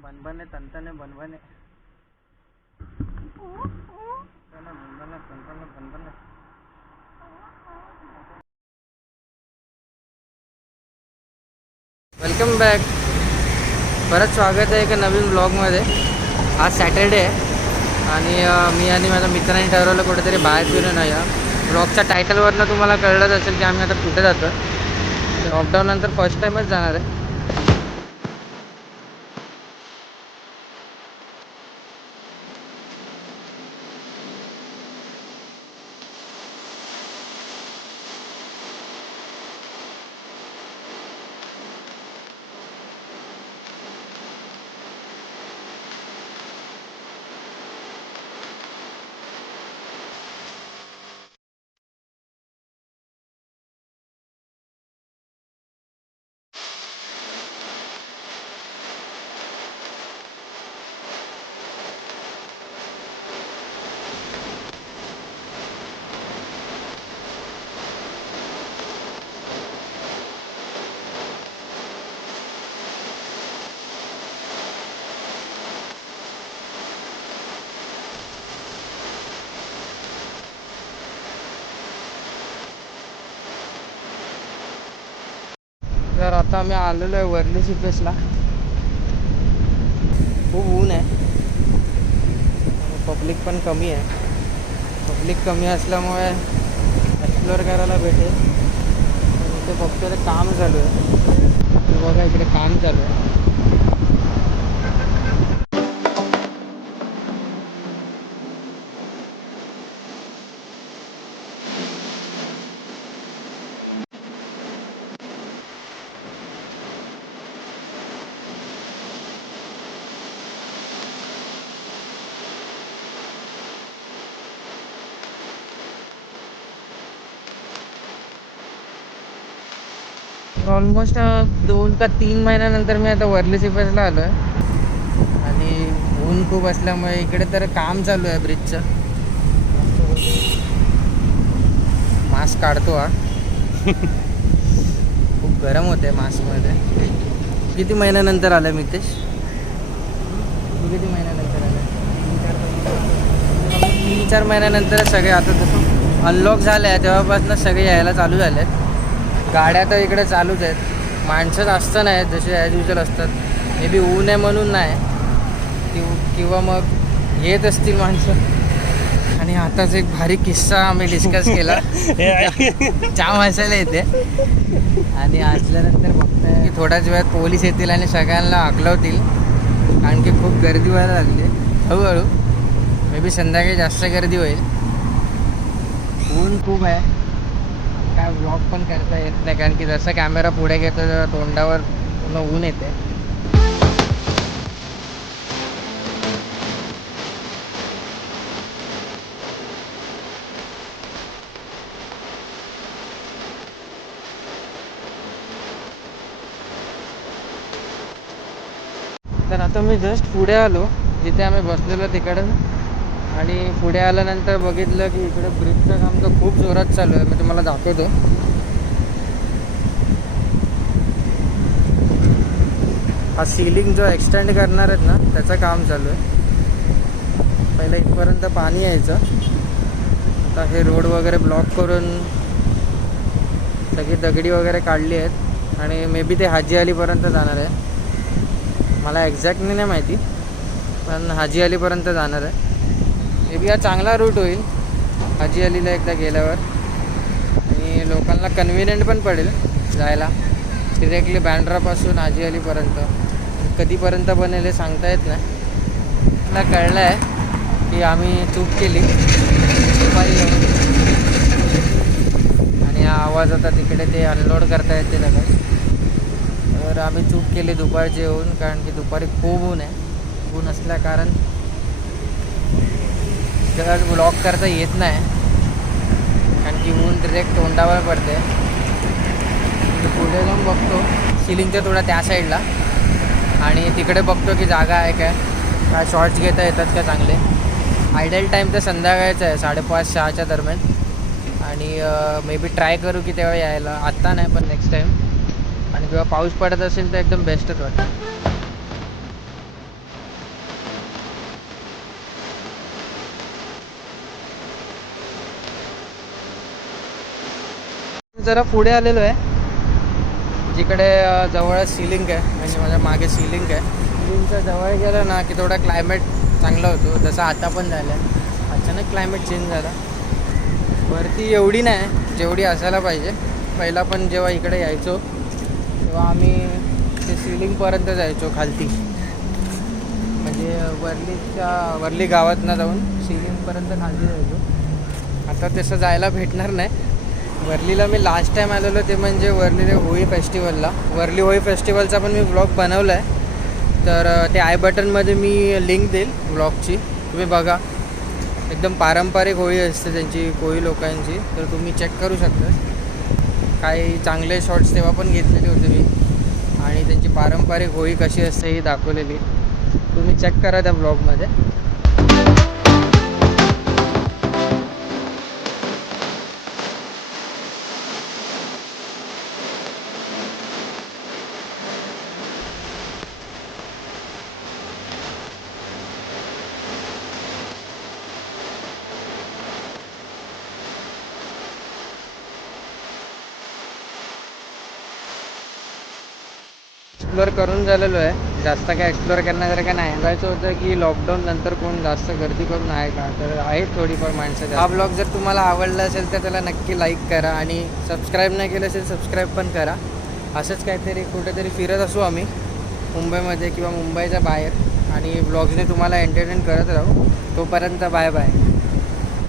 बनबने तंतने बनबने बनबने तंतने बनबने. Welcome back. परत स्वागत आहे एका नवीन ब्लॉगमध्ये. आज सॅटर्डे आहे आणि मी आणि माझ्या मित्रांनी ठरवलं कुठेतरी बाहेर फिरून या. ब्लॉगच्या टायटलवरनं तुम्हाला कळलंच असेल की आम्ही आता कुठे जातो. लॉकडाऊन नंतर फर्स्ट टाईमच जाणार आहे. तर आता आम्ही आलेलो आहे वर्ली सीपेसला. खूप ऊन आहे, पब्लिक पण कमी आहे. पब्लिक कमी असल्यामुळे एक्सप्लोअर करायला भेटेल. इथे फक्त काम चालू आहे. बघा इकडे काम चालू आहे. ऑलमोस्ट 2 का 3 महिन्यानंतर मी आता वर्ली सीपेसला आलो आहे. आणि ऊन खूप असल्यामुळे इकडे तर काम चालू आहे ब्रिजचं. मास्क काढतो हा. खूप गरम होते मास्कमध्ये. किती महिन्यानंतर आलं मितेश? तू किती महिन्यानंतर आलं? 3-4 महिन्यानंतर सगळे आता तसं अनलॉक झालं आहे तेव्हापासून सगळे यायला चालू झाले आहेत. गाड्या तर इकडे चालूच आहेत. माणसं जास्त नाहीत जसे ॲज युजल असतात. मे बी ऊन आहे म्हणून नाही, किंवा मग येत असतील माणसं. आणि आताच एक भारी किस्सा आम्ही डिस्कस केला. जाम हसायला येते. आणि असल्यानंतर बघताय की थोड्याच वेळात पोलीस येतील आणि सगळ्यांना हाकलवतील, कारण की खूप गर्दी व्हायला लागली. हळूहळू मे बी संध्याकाळी जास्त गर्दी होईल. ऊन खूप आहे, काय व्लॉग पण करता येत नाही, कारण की जसं कॅमेरा पुढे घेतो तोंडावर पूर्ण ऊन येते. तर आता मी जस्ट पुढे आलो जिथे आम्ही बसलेलो तिकडं. आणि पुढे आल्यानंतर बघितलं की इकडे ब्रिजचं काम तर खूप जोरात चालू आहे. मी तुम्हाला दाखवतो. हा सीलिंग जो एक्सटेंड करणार आहेत ना त्याचं काम चालू आहे. पहिलं इथपर्यंत पाणी यायचं. आता हे रोड वगैरे ब्लॉक करून सगळी दगडी वगैरे काढली आहेत आणि मे बी ते हाजी अलीपर्यंत जाणार आहे. मला एक्झॅक्टली नाही माहिती, पण हाजी अलीपर्यंत जाणार आहे. मे बी हा चांगला रूट होईल हाजी अलीला एकदा गेल्यावर. आणि लोकांना कन्व्हिनियंट पण पडेल जायला डिरेक्टली बँड्रापासून हाजी अलीपर्यंत. कधीपर्यंत बनेल हे सांगता येत नाही. मला कळलं आहे की आम्ही चूक केली दुपारी येऊन. आणि हा आवाज होता तिकडे ते अनलोड करता येते लगेच. तर आम्ही चूक केली दुपारची येऊन, कारण की दुपारी खूप ऊन आहे. ऊन असल्या कारण जगात ब्लॉक करता येत नाही, कारण की ऊन डिरेक्ट तोंडावर पडते. पुढे जाऊन बघतो सिलिंगच्या थोडा त्या साईडला, आणि तिकडे बघतो की जागा आहे काय शॉर्ट्स घेता येतात का चांगले. आयडल टाईम तर संध्याकाळचा आहे 5:30-6च्या दरम्यान. आणि मे बी ट्राय करू की तेव्हा यायला. आत्ता नाही पण नेक्स्ट टाईम. आणि जेव्हा पाऊस पडत असेल तर एकदम बेस्टच वाटतं. जरा पुढे आलेलो आहे जिकडे जवळ सीलिंग आहे, म्हणजे माझ्या मागे सीलिंग आहे. सीलिंगच्या जवळ गेलं ना की थोडा क्लायमेट चांगला होतो, जसं आता पण झालं आहे. अचानक क्लायमेट चेंज झाला. वरती एवढी नाही जेवढी असायला पाहिजे. पहिला पण जेव्हा इकडे यायचो तेव्हा आम्ही ते सीलिंगपर्यंत जायचो खालती, म्हणजे वर्ली गावातनं जाऊन सीलिंगपर्यंत खालती जायचो. आता तसं जायला भेटणार नाही. वर्लीला मी लास्ट टाईम आलेलो ते म्हणजे वर्लीला होळी फेस्टिवलला. वर्ली होळी फेस्टिवलचा पण मी व्लॉग बनवला आहे, तर ते आय बटनमध्ये मी लिंक देईल व्लॉगची, तुम्ही बघा. एकदम पारंपरिक होळी असते त्यांची, कोळी लोकांची, तर तुम्ही चेक करू शकता. काही चांगले शॉर्ट्स तेव्हा पण घेतलेले होते मी, आणि त्यांची पारंपरिक होळी कशी असते ही दाखवलेली. तुम्ही चेक करा त्या ब्लॉगमध्ये. एक्सप्लोअर करून झालेलो आहे. जास्त काय एक्सप्लोअर करण्यासारखं नाही. जायचं होतं की लॉकडाऊन नंतर कोण जास्त गर्दी करून आहे का, तर आहेत थोडीफार माणसं. हा ब्लॉग जर तुम्हाला आवडला असेल तर त्याला नक्की लाईक करा, आणि सबस्क्राईब नाही केलं असेल सबस्क्राईब पण करा. असंच काहीतरी कुठेतरी फिरत असू आम्ही मुंबईमध्ये किंवा मुंबईच्या बाहेर, आणि ब्लॉग्सने तुम्हाला एंटरटेन करत राहू. तोपर्यंत बाय बाय.